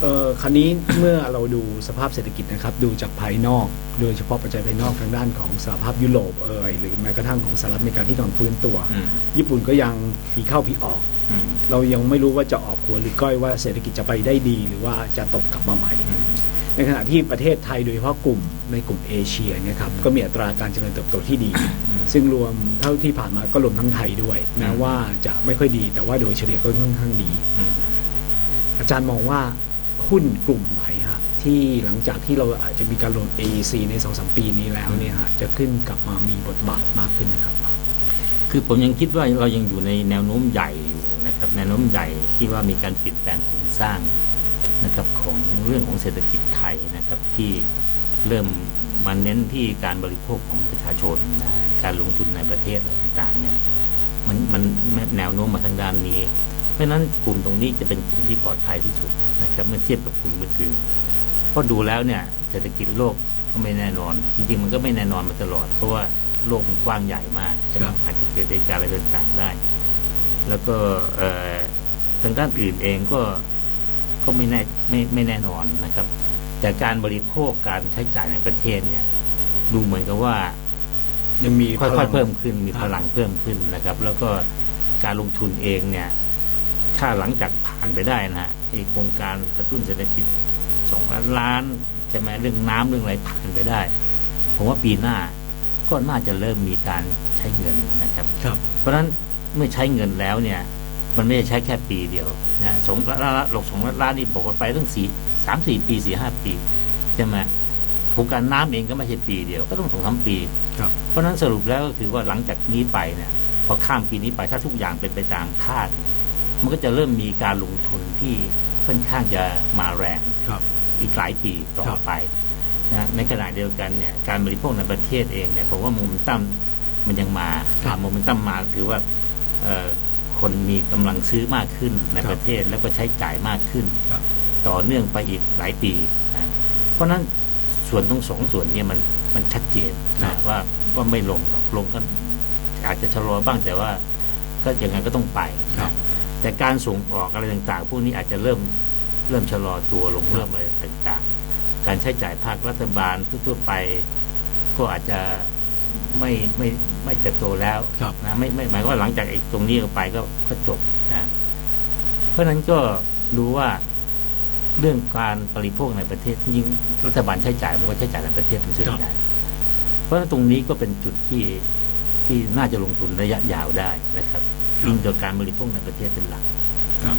เออคราวนี้เมื่อเราดูสภาพเศรษฐกิจนะครับ ดูจากภายนอก โดยเฉพาะปัจจัยภายนอกทางด้านของสหภาพยุโรปเอยหรือแม้กระทั่งของสหรัฐอเมริกาที่กำลังฟื้นตัวอืมญี่ปุ่นก็ยังผีเข้าผีออกอืมเรายังไม่รู้ว่าจะออกหัวหรือก้อยว่าเศรษฐกิจจะไปได้ดี หรือว่าจะตกกลับมาใหม่อืมในขณะที่ประเทศไทยโดยเฉพาะกลุ่มในกลุ่มเอเชียเนี่ยครับก็มีอัตราการเจริญเติบโตที่ดี ซึ่งรวมเท่าที่ผ่านมาก็รวมทั้งไทยด้วยแม้ว่าจะไม่ค่อยดี แต่ว่าโดยเฉลี่ยก็ค่อนข้างดีอืมอาจารย์มองว่า หุ้นกลุ่มไหนฮะที่หลังจากที่เราอาจจะมีการลง AEC ในสองสมปีนี้แล้วเนี่ยฮะจะขึ้นกลับมามีบทบาทมากขึ้นนะครับ คือผมยังคิดว่าเรายังอยู่ในแนวโน้มใหญ่อยู่นะครับแนวโน้มใหญ่ที่ว่ามีการเปลี่ยนแปลงโครงสร้างนะครับของเรื่องของเศรษฐกิจไทยนะครับที่เริ่มมาเน้นที่การบริโภคของประชาชนนะการลงทุนในประเทศอะไรต่างๆเนี่ยมันมันแนวโน้มมาทางด้านนี้ เพราะฉะนั้นกลุ่มตรงนี้จะเป็นกลุ่มที่ปลอดภัยที่สุดนะครับเมื่อเทียบกับกลุ่มอื่นๆเพราะดูแล้วเนี่ยเศรษฐกิจโลกก็ไม่แน่นอน จริงๆ มันก็ไม่แน่นอนมาตลอด เพราะว่าโลกมันกว้างใหญ่มากใช่ไหมครับอาจจะเกิดเหตุการณ์อะไรต่างๆได้ แล้วก็เอ่อทางด้านอื่นเองก็ก็ไม่แน่ไม่ไม่แน่นอนนะครับ แต่การบริโภคการใช้จ่ายในประเทศเนี่ย ดูเหมือนกับว่ายังมีค่พลัอยงๆเพิ่มขึ้นมีครับพลังเพิ่มขึ้นนะครับ แล้วก็การลงทุนเองเนี่ย ถ้าหลังจากผ่านไปได้นะฮะไอโครงการกระตุ้นเศรษฐกิจสองล้านล้านใช่ไหมเรื่องน้ำเรื่องอะไรผ่านไปได้ ผมว่าปีหน้าก็น่าจะเริ่มมีการใช้เงินนะครับครับ เพราะฉะนั้นเมื่อใช้เงินแล้วเนี่ย มันไม่ได้ใช้แค่ปีเดียวนะสองล้านล้านหลกสองล้านล้านนี่บอกว่าไปตั้งสี่สามสี่ปีสี่ห้าปีใช่ไหมโครงการน้ำเองก็ไม่ใช่ปีเดียวก็ต้องสองสามปี ครับ เพราะฉะนั้นสรุปแล้วก็คือว่าหลังจากนี้ไปเนี่ยพอข้ามปีนี้ไปถ้าทุกอย่างเป็นไปตามคาดเนี่ย มันก็จะเริ่มมีการลงทุนที่ค่อนข้างจะมาแรงครับอีกหลายปีต่อครับไปนะในขณะเดียวกันเนี่ยการบริโภคในประเทศเองเนี่ยผมว่าโมเมนตัมมันยังมาโมเมนตัมมาคือว่าเอ่อคนมีกำลังซื้อมากขึ้นในประเทศแล้วก็ใช้จ่ายมากขึ้นครับต่อเนื่องไปอีกหลายปีนะเพราะฉะนั้นส่วนทั้งสองส่วนเนี่ยมันมันชัดเจนครันะบว่าว่าไม่ลงหรอกลงก็อาจจะชะลอบ้างแต่ว่าก็ยังไงก็ต้องไปนะ แต่การส่งออกอะไรต่างๆ พวกนี้อาจจะเริ่มเริ่มชะลอตัวลงเริ่มอะไรต่างๆ การใช้จ่ายภาครัฐบาลทั่วๆไป ก็อาจจะไม่ไม่ไม่เติบโตแล้วครับนะไม่ไม่หมายความว่าหลังจากไอ้ตรงนี้ออกไปก็ก็จบนะเพราะฉะนั้นก็ดูว่าเรื่องการบริโภคในประเทศที่ยิ่งรัฐบาลใช้จ่ายมันก็ใช้จ่ายในประเทศเป็นส่วนใหญ่เพราะฉะนั้นตรงนี้ก็เป็นจุดที่ที่น่าจะลงทุนระยะยาวได้นะครับ ครับยิ่งต่อการบริโภคในประเทศเป็นหลักครับ